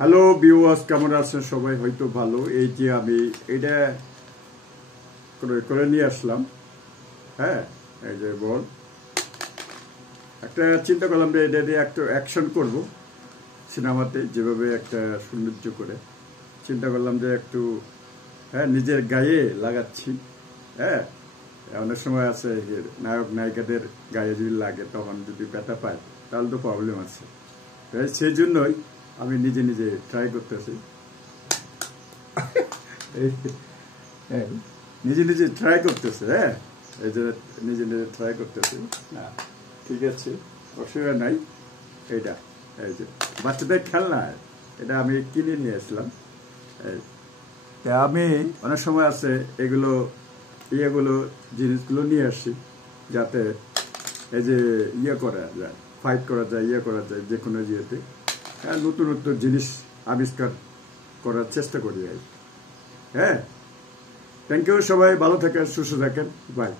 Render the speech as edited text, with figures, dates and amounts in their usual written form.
Hello viewers, কেমন আছেন সবাই? হয়তো ভালো। এই যে আমি এটা করে নিয়ে আসলাম। হ্যাঁ, এই যে বল একটা চিন্তা করলাম যে এটা দিয়ে একটা অ্যাকশন করব সিনেমাতে, যেভাবে একটা সৌন্দর্য করে চিন্তা করলাম যে একটু নিজের গায়ে লাগাচ্ছি। হ্যাঁ, অনেক সময় আছে যে নায়ক নায়িকাদের গায়ে যদি লাগে তখন যদি ব্যথা পায় তাহলে তো প্রবলেম আছে। তাই সেই জন্যই আমি নিজে নিজে ট্রাই করতেছি। হ্যাঁ, নিজে নিজে ট্রাই করতেছে। হ্যাঁ, এই যে নিজে নিজে ট্রাই করতেছে। না, ঠিক আছে, অসুবিধা নাই। এইটা এই যে বাচ্চাদের খেলনা, এটা আমি কিনে নিয়ে আসলাম। এই আমি অনেক সময় আছে এগুলো ইয়েগুলো জিনিসগুলো নিয়ে আসি যাতে এই যে করা যায়, ফাইট করা যায়, করা যায় যে কোনো ইয়েতে। নতুন নতুন জিনিস আবিষ্কার করার চেষ্টা করি। হ্যাঁ, থ্যাংক ইউ। সবাই ভালো থাকেন, সুস্থ থাকেন। বাই।